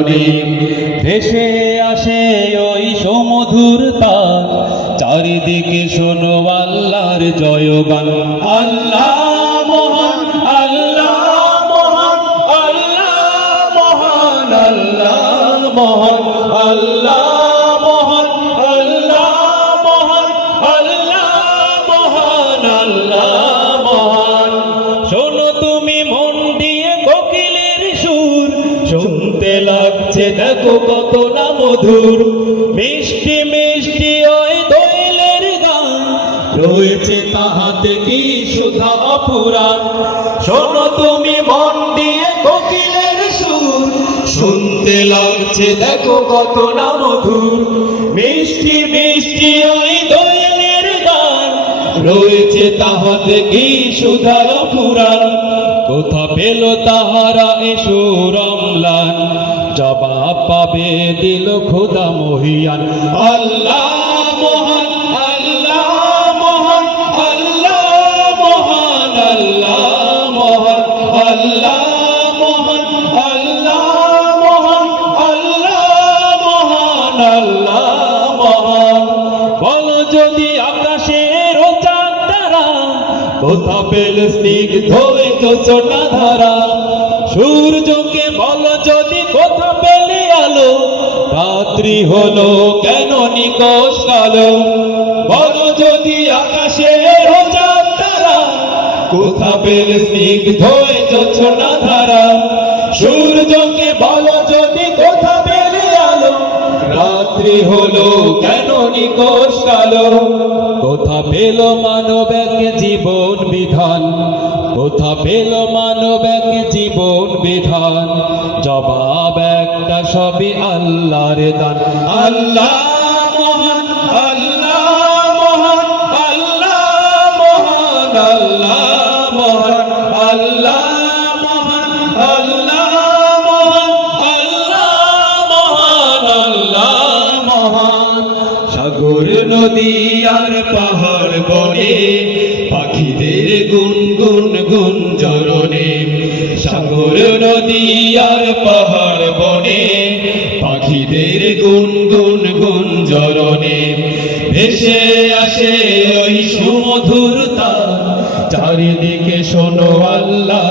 চরণে ভেসে আসে ওই সুমধুর তার, চারিদিকে শোনো আল্লাহর জয়গান। আল্লাহ মহান, আল্লাহ মহান, আল্লাহ মহান, আল্লাহ মহান, আল্লাহ মহান, আল্লাহ মহান, আল্লাহ মহান, আল্লাহ মহান। শোনো তুমি মন দিয়ে কোকিলের সুর, শুনতে লাগছে দেখো কত না মধুর, মিষ্টি মিষ্টি ওই দোয়েলের গান, রয়েছে তাহাতে কি সুধা অপুরাণ। শোনো তুমি মন দিয়ে কোকিলের সুর, শুনতে লাগছে দেখো কত না মধুর, মিষ্টি মিষ্টি ওই দোয়েলের গান, রয়েছে তাহাতে কি সুধা অপুরাণ। কোথা পেল তাহারা এসো রমলান, জবাব পাবে দিল খোদা মহিয়ান। আল্লাহ মহান, আল্লাহ মহান, আল্লাহ মহান, আল্লাহ মহান, আল্লাহ মহান, আল্লাহ মহান, আল্লাহ মহান, আল্লাহ মহান। বলো যদি আকাশের ও চাঁদ তারা, কোথা পেল স্নিগ্ধ জোছনা ধারা, সূর্যকে বলো যদি কোথা পেলে আলো, রাত্রি হলো কেন নিকষ কালো। বলো যদি আকাশের ও চাঁদ তারা, কোথা পেলে স্নিগ্ধ জোছনা ধারা, সূর্যকে বলো যদি কোথা পেলে আলো, রাত্রি হলো কেন নিকষ কালো। কোথা পেল মানব এক জীবন বিধান, কোথা পেল মানব এক জীবন বিধান, জবাব একটা সবই আল্লাহর দান। আল্লাহ মহান, আল্লাহ মহান, আল্লাহ মহান, আল্লাহ মহান, আল্লাহ মহান, আল্লাহ মহান, আল্লাহ মহান, আল্লাহ মহান। সাগর নদী আর পাহাড় বনে, পাখিদের গুনগুন গুঞ্জরণে, সাগর নদী আর পাহাড় বনে, পাখিদের গুনগুন গুঞ্জরণে ভেসে আসে ওই সুমধুর তার, চারিদিকে শোনো আল্লাহ